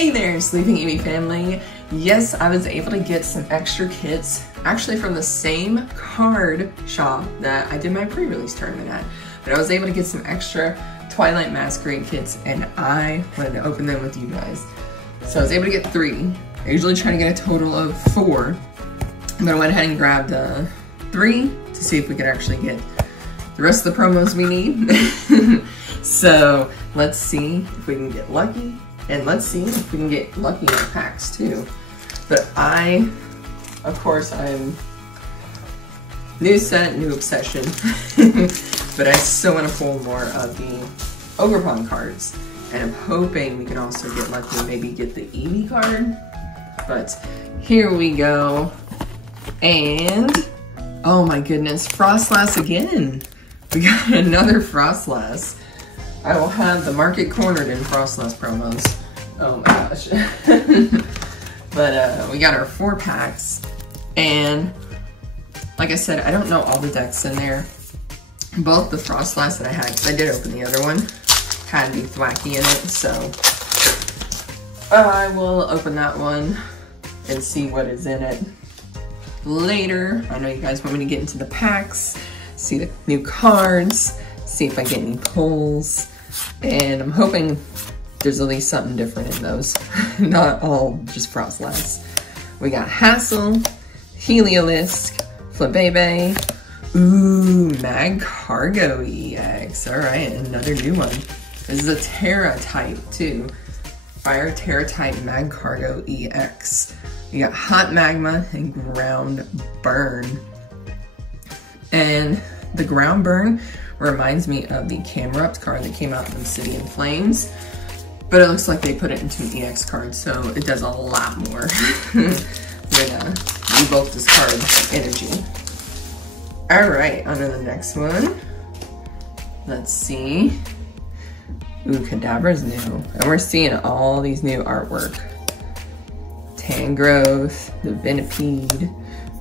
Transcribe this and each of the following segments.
Hey there, Sleeping Amy family. Yes, I was able to get some extra kits, actually from the same card shop that I did my pre-release tournament at. But I was able to get some extra Twilight Masquerade kits, and I wanted to open them with you guys. So I was able to get 3. I usually try to get a total of 4, but I went ahead and grabbed 3 to see if we could actually get the rest of the promos we need. So let's see if we can get lucky, and let's see if we can get lucky in the packs too. But of course, I'm new set, new obsession, but I still want to pull more of the Ogerpon cards, and I'm hoping we can also get lucky and maybe get the Eevee card. But here we go, and oh my goodness, Frostlass again. We got another Frostlass. I will have the market cornered in Frostlass promos. Oh my gosh. But we got our 4 packs, and like I said, I don't know all the decks in there. Both the Frostlass that I had, because I did open the other one, had the Thwacky in it, so I will open that one and see what is in it later. I know you guys want me to get into the packs, see the new cards, see if I get any pulls, and I'm hoping there's at least something different in those. Not all just Frostlass. We got Hassel, Heliolisk, Flabebe, ooh, Magcargo EX. Alright, another new one. This is a Terra type too. Fire Terra type Magcargo EX. We got Hot Magma and Ground Burn. And the Ground Burn reminds me of the Camerupt card that came out from City in Flames, but it looks like they put it into an EX card, so it does a lot more than Evoke this card energy. Alright, on to the next one. Let's see. Ooh, Kadabra's new. And we're seeing all these new artwork. Tangrowth, the Venipede,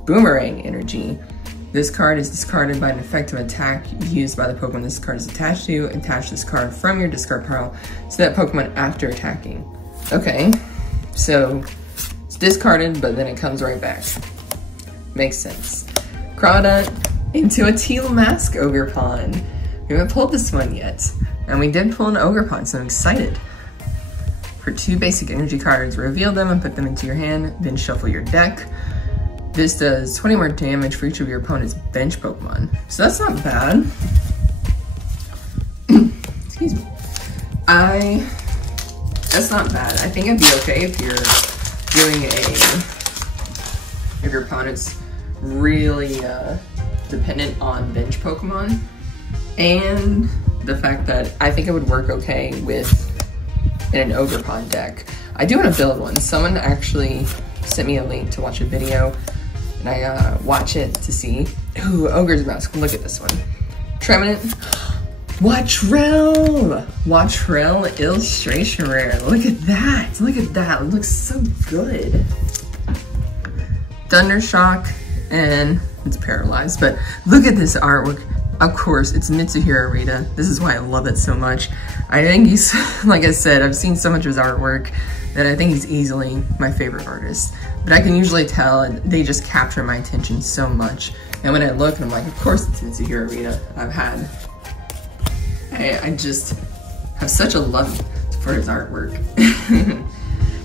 Boomerang energy. This card is discarded by an effective attack used by the Pokemon this card is attached to. Attach this card from your discard pile to that Pokemon after attacking. Okay, so it's discarded, but then it comes right back. Makes sense. Crawdad into a Teal Mask Ogerpon. We haven't pulled this one yet, and we did pull an Ogerpon, so I'm excited. For 2 basic energy cards, reveal them and put them into your hand, then shuffle your deck. This does 20 more damage for each of your opponent's bench Pokemon. So that's not bad. Excuse me. That's not bad. I think it'd be okay if you're doing if your opponent's really dependent on bench Pokemon. And the fact that I think it would work okay in an Ogerpon deck. I do want to build one. Someone actually sent me a link to watch a video, and I watch it to see. Ooh, Ogre's Mask. Look at this one. Trevenant. Wattrell illustration rare. Look at that. Look at that. It looks so good. Thundershock, and it's paralyzed, but look at this artwork. Of course, it's Mitsuhiro Rita. This is why I love it so much. I think he's, like I said, I've seen so much of his artwork that I think he's easily my favorite artist. But I can usually tell they just capture my attention so much. And when I look, and I'm like, of course it's Mitsuhiro Rita. I just have such a love for his artwork.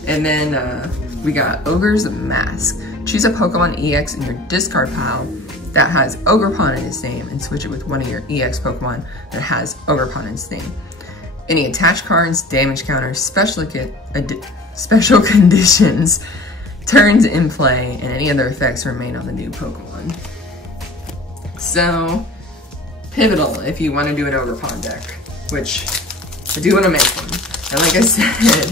And then we got Ogre's Mask. Choose a Pokemon EX in your discard pile that has Ogerpon in its name and switch it with one of your EX Pokemon that has Ogerpon in its name. Any attached cards, damage counters, special conditions, turns in play, and any other effects remain on the new Pokemon. So, pivotal if you want to do an Ogerpon deck, which I do want to make one. And like I said,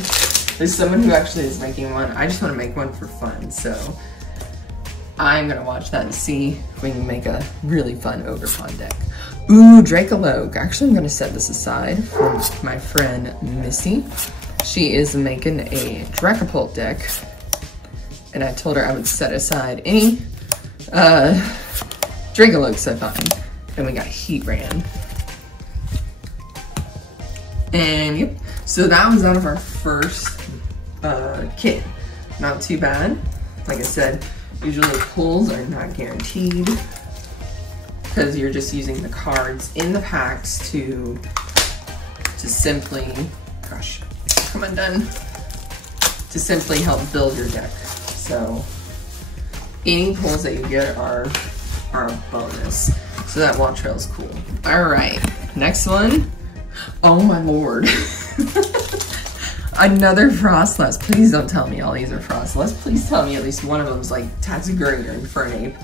there's someone who actually is making one. I just want to make one for fun, so I'm going to watch that and see if we can make a really fun Ogerpon deck. Ooh, Dracoloak. Actually, I'm going to set this aside for my friend Missy. She is making a Dracopult deck, and I told her I would set aside any Dracoloaks I find. And we got Heatran. And yep, so that was out of our first kit. Not too bad. Like I said, usually pulls are not guaranteed because you're just using the cards in the packs to simply, gosh, come undone, to simply help build your deck. So any pulls that you get are a bonus. So that wall trail is cool. All right, next one. Oh my lord. Another Frostless. Please don't tell me all these are Frostless. Please tell me at least one of them's like Tatsuguri or Infernape.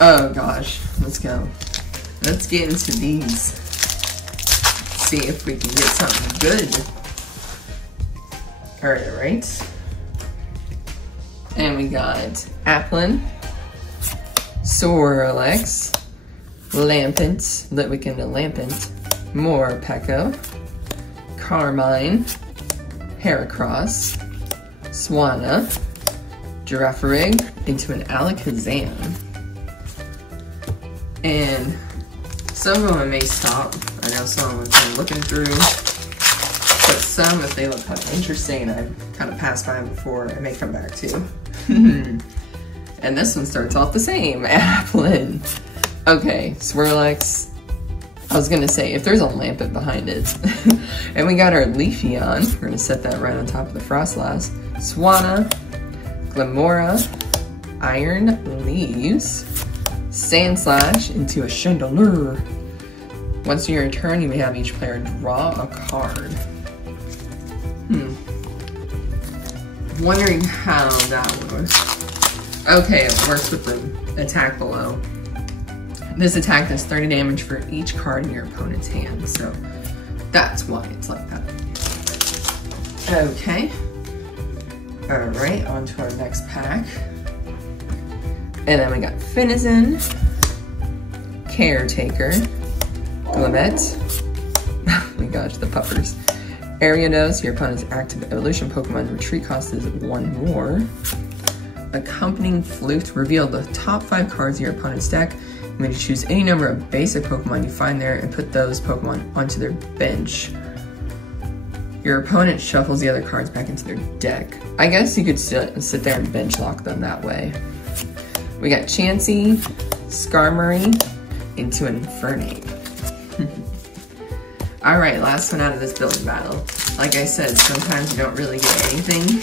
Oh gosh, let's go. Let's get into these. See if we can get something good. All right. And we got Applin, Soralex, Lampent, Litwick and Lampent, Morpeko, Carmine, Heracross, Swanna, Girafarig into an Alakazam. And some of them I may stop. I know some of them I'm looking through. But some, if they look kind of interesting and I've kind of passed by them before, I may come back to. And this one starts off the same, Applin. Okay, Swirlex. I was gonna say, if there's a Lampent behind it. And we got our Leafeon. We're gonna set that right on top of the Frostlass. Swanna, Glamora, Iron Leaves, Sandslash into a Chandelure. Once in your turn, you may have each player draw a card. Wondering how that works. Okay, it works with the attack below. This attack does 30 damage for each card in your opponent's hand, so that's why it's like that. Okay. Alright, on to our next pack. And then we got Finizen, Caretaker, Glimmet, oh my gosh, the puppers. Ariados, your opponent's active evolution Pokemon retreat cost is 1 more. Accompanying Flute, reveal the top 5 cards of your opponent's deck. You may choose any number of basic Pokemon you find there and put those Pokemon onto their bench. Your opponent shuffles the other cards back into their deck. I guess you could sit there and bench lock them that way. We got Chansey, Skarmory into an Infernape. Alright, last one out of this building battle. Like I said, sometimes you don't really get anything.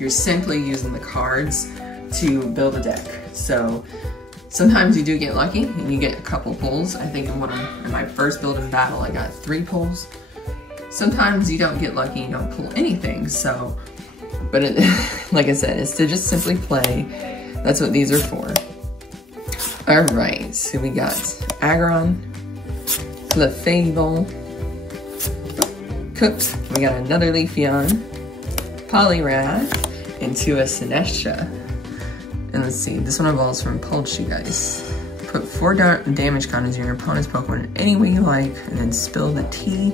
You're simply using the cards to build a deck. So sometimes you do get lucky and you get a couple pulls. I think in my first building battle I got 3 pulls. Sometimes you don't get lucky, you don't pull anything. So, but like I said, it's to just simply play. That's what these are for. Alright, so we got Aggron, Clefable, Cooked, we got another Leafeon, Poliwrath, into a Sinestro. And let's see, this one evolves from Poltergeist. Put 4 damage counters in your opponent's Pokemon in any way you like, and then spill the tea.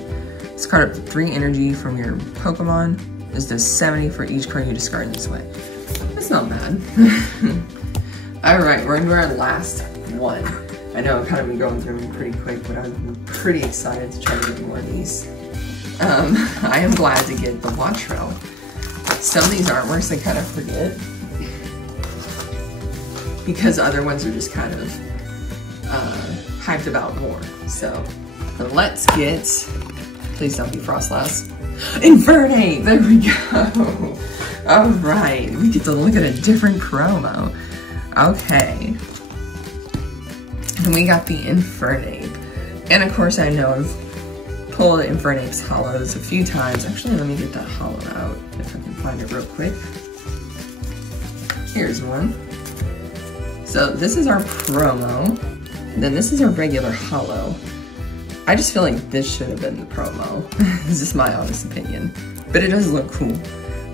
Discard up to 3 energy from your Pokemon. This does 70 for each card you discard this way. That's not bad. Alright, we're into our last one. I know I've kind of been going through them pretty quick, but I'm pretty excited to try to get more of these. I am glad to get the Wattrel. Some of these artworks I kind of forget, because other ones are just kind of hyped about more. So let's get, please don't be Frostlass, Infernape, there we go. All right, we get to look at a different promo. Okay, and we got the Infernape. And of course I know I've pulled Infernape's hollows a few times. Actually, let me get that hollow out if I can find it real quick. Here's one. So this is our promo, and then this is our regular hollow. I just feel like this should have been the promo. This is my honest opinion, but it does look cool.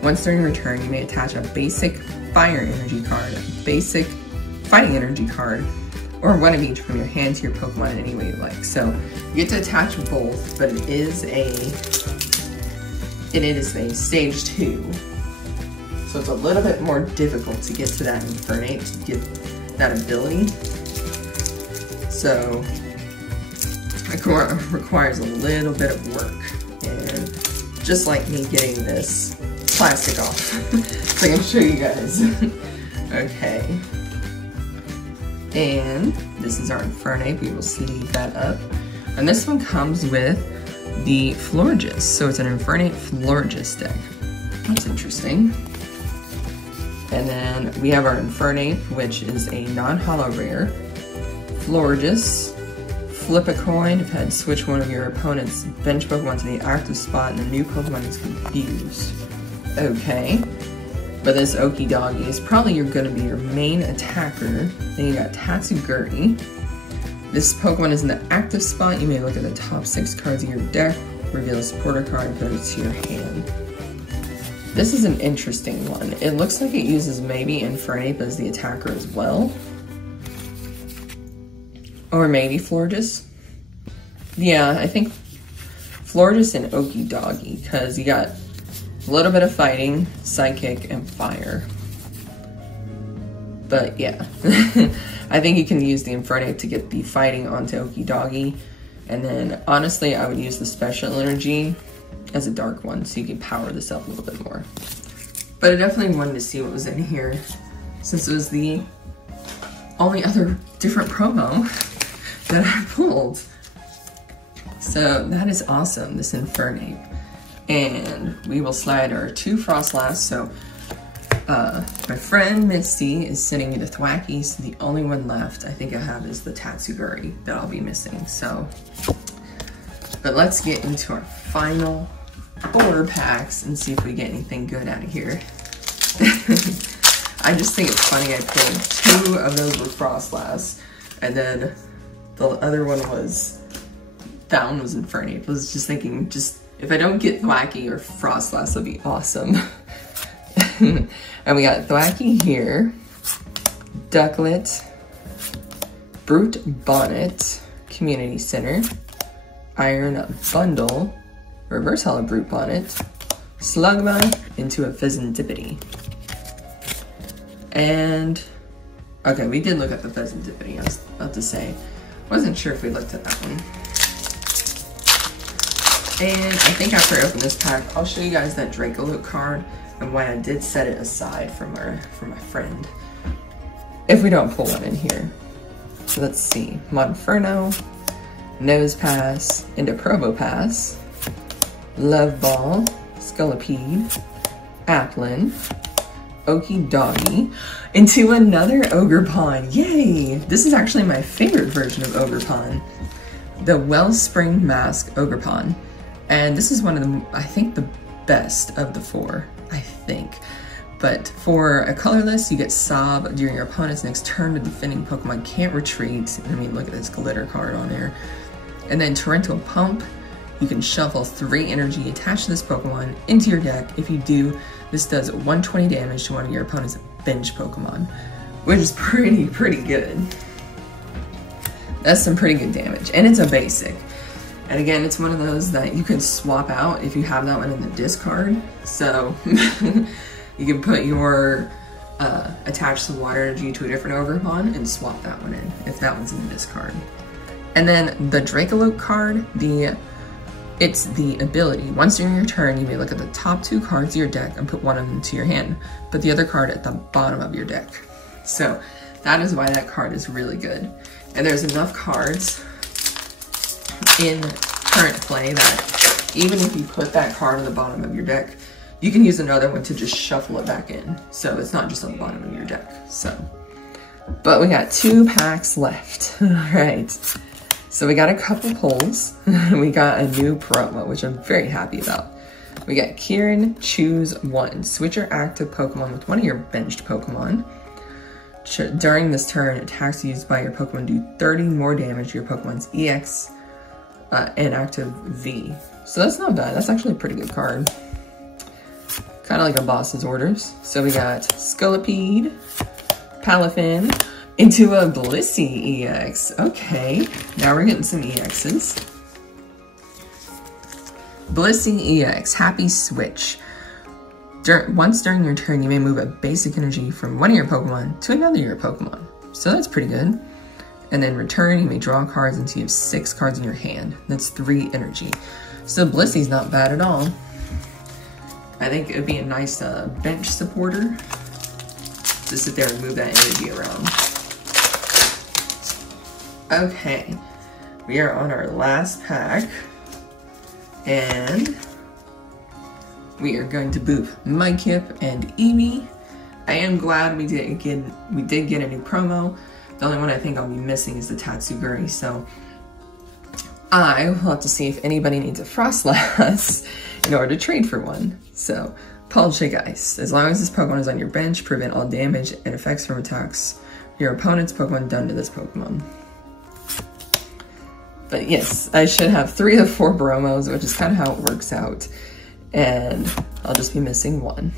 Once during your turn, you may attach a basic fire energy card, a basic fighting energy card, or one of each from your hand to your Pokemon in any way you like. So you get to attach both, but it is a stage 2. So it's a little bit more difficult to get to that Infernape, to get that ability. So it requires a little bit of work. And just like me getting this plastic off. So I can show you guys. Okay. And this is our Infernape. We will sleeve that up. And this one comes with the Florges. So it's an Infernape Florges deck. That's interesting. And then we have our Infernape, which is a non-holo rare. Florges. Flip a coin. If head, switch one of your opponent's bench Pokemon to the active spot and the new Pokemon is confused. Okay. But this Okidoggy is probably going to be your main attacker. Then you got Tatsuguri. This Pokemon is in the active spot. You may look at the top 6 cards of your deck, reveal a supporter card, and put it to your hand. This is an interesting one. It looks like it uses maybe Infernape as the attacker as well. Or maybe Florges. Yeah, I think Florges and Okidoggy, because you got a little bit of fighting, psychic, and fire. But yeah, I think you can use the Infernape to get the fighting onto Okidoggy. And then honestly, I would use the special energy as a dark one so you can power this up a little bit more. But I definitely wanted to see what was in here since it was the only other different promo that I pulled. So that is awesome, this Infernape. And we will slide our 2 Frostlass. So my friend Misty is sending me the Thwacky, so the only one left I think I have is the Tatsuguri that I'll be missing. So, but let's get into our final 4 packs and see if we get anything good out of here. I just think it's funny I pulled 2 of those with Frostlass, and then the other one was, that one was Infernape. I was just thinking, just if I don't get Thwacky or Frostlass, that'll be awesome. And we got Thwacky here, Ducklet, Brute Bonnet, Community Center, Iron Bundle, Reverse Hollow Brute Bonnet, Slugma into a Pheasantipity. And, okay, we did look at the Pheasantipity, I was about to say. Wasn't sure if we looked at that one. And I think after I open this pack, I'll show you guys that Dracolope card and why I did set it aside for my friend. If we don't pull one in here. So let's see. Monferno, Nose Pass, into Probopass, Love Ball, Scolipede, Applin, Okidoggy, into another Ogerpon. Yay! This is actually my favorite version of Ogerpon, the Wellspring Mask Ogerpon. And this is one of the, I think, the best of the 4, I think. But for a colorless, you get Sob during your opponent's next turn. The defending Pokemon can't retreat. I mean, look at this glitter card on there. And then Torrential Pump, you can shuffle 3 energy attached to this Pokemon into your deck. If you do, this does 120 damage to one of your opponent's bench Pokemon, which is pretty good. That's some pretty good damage, and it's a basic. And again, it's one of those that you can swap out if you have that one in the discard. So you can put your attach some water energy to a different Ogerpon and swap that one in if that one's in the discard. And then the Dracolope card, it's the ability. Once during your turn, you may look at the top 2 cards of your deck and put one of them to your hand. Put the other card at the bottom of your deck. So that is why that card is really good. And there's enough cards in current play that even if you put that card on the bottom of your deck, you can use another one to just shuffle it back in. So it's not just on the bottom of your deck. So, but we got 2 packs left. All right. So we got a couple pulls. We got a new promo, which I'm very happy about. We got Kieran, choose 1. Switch your active Pokemon with one of your benched Pokemon. During this turn, attacks used by your Pokemon do 30 more damage to your Pokemon's EX and active V. So that's not bad. That's actually a pretty good card. Kind of like a boss's orders. So we got Scolipede, Palafin, into a Blissey EX. Okay, now we're getting some EXs. Blissey EX, Happy Switch. Once during your turn, you may move a basic energy from one of your Pokemon to another of your Pokemon. So that's pretty good. And then return, you may draw cards until you have 6 cards in your hand. That's 3 energy. So Blissy's not bad at all. I think it would be a nice bench supporter to sit there and move that energy around. Okay, we are on our last pack, and we are going to boop Mudkip and Eevee. I am glad we did get a new promo. The only one I think I'll be missing is the Tatsuguri, so I will have to see if anybody needs a Frostlass in order to trade for one. So, Shake Ice. As long as this Pokemon is on your bench, prevent all damage and effects from attacks your opponent's Pokemon done to this Pokemon. But yes, I should have 3 of the 4 Bromos, which is kind of how it works out. And I'll just be missing one.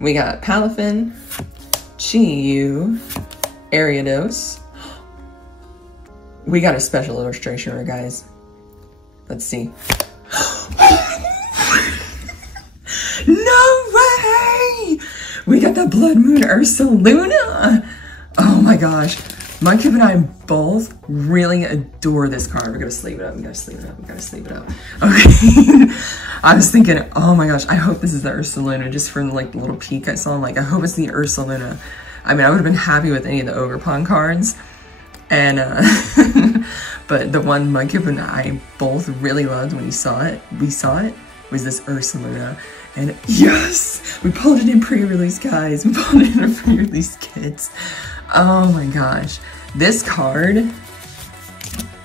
We got Palafin, Chi-Yu, Ariados. We got a special illustration here, guys. Let's see. No way! We got the Blood Moon Ursaluna! Oh my gosh. Mudkip and I both really adore this card. We're gonna sleeve it up, we gotta sleeve it up, we gotta sleeve it up. Okay. I was thinking, oh my gosh, I hope this is the Ursaluna, just from like the little peek I saw. I'm like, I hope it's the Ursaluna. I mean, I would have been happy with any of the Ogerpon cards. And, but the one Mudkip and I both really loved when we saw it, was this Ursaluna. And yes, we pulled it in pre-release, guys. We pulled it in a pre-release kits. Oh my gosh. This card,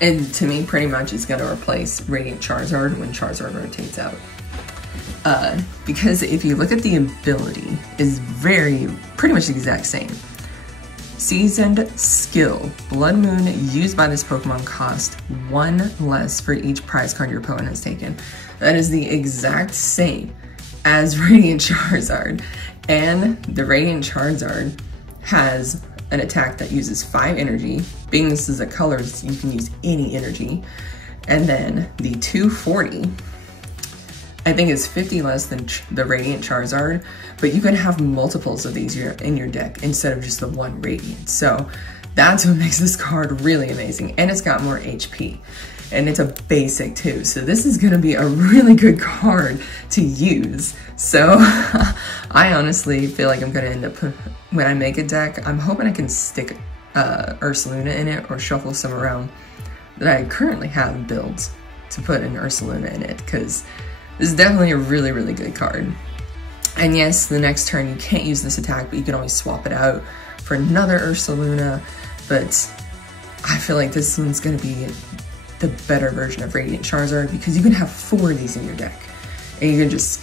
and to me, pretty much is going to replace Radiant Charizard when Charizard rotates out. Because if you look at the ability, is pretty much the exact same. Seasoned Skill. Blood Moon used by this Pokemon cost 1 less for each prize card your opponent has taken. That is the exact same as Radiant Charizard. And the Radiant Charizard has an attack that uses 5 energy. Being this is a color, you can use any energy. And then the 240, I think is 50 less than the Radiant Charizard, but you can have multiples of these in your deck instead of just the one Radiant. So that's what makes this card really amazing. And it's got more HP. And it's a basic too. So this is gonna be a really good card to use. So I honestly feel like I'm gonna end up, when I make a deck, I'm hoping I can stick Ursaluna in it or shuffle some around that I currently have builds to put an Ursaluna in it, because this is definitely a really, really good card. And yes, the next turn you can't use this attack, but you can always swap it out for another Ursaluna. But I feel like this one's gonna be the better version of Radiant Charizard, because you can have 4 of these in your deck. And you can just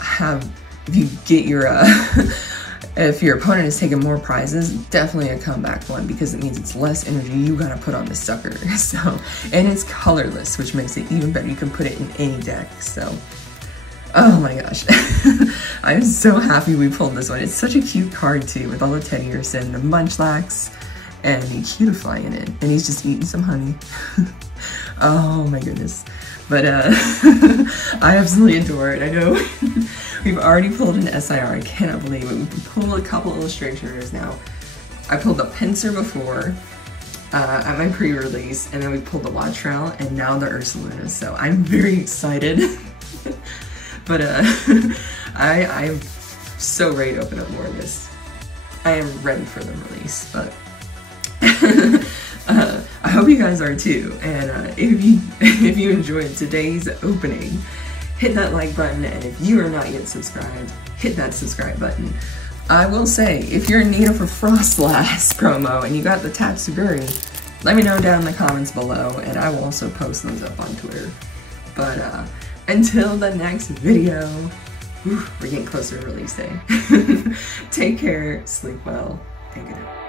have, if you get your, if your opponent is taking more prizes, definitely a comeback one, because it means it's less energy you gotta put on the sucker. So, and it's colorless, which makes it even better. You can put it in any deck, so. Oh my gosh. I'm so happy we pulled this one. It's such a cute card too, with all the Teddy Ursa and the Munchlax and the Cutiefly in it. And he's just eating some honey. Oh my goodness. But I absolutely adore it. I know we've already pulled an SIR. I cannot believe it. We've pulled a couple illustrations now. I pulled the Pinsir before at my pre-release, and then we pulled the Wattrel, and now the Ursaluna. So I'm very excited. But I'm so ready to open up more of this. I am ready for the release, but I hope you guys are too. And if you enjoyed today's opening, hit that like button, and if you are not yet subscribed, hit that subscribe button. I will say, if you're in need of a Frostlass promo and you got the Tatsuguri, let me know down in the comments below, and I will also post those up on Twitter. But until the next video, we're getting closer to release day. Take care, sleep well, and good night.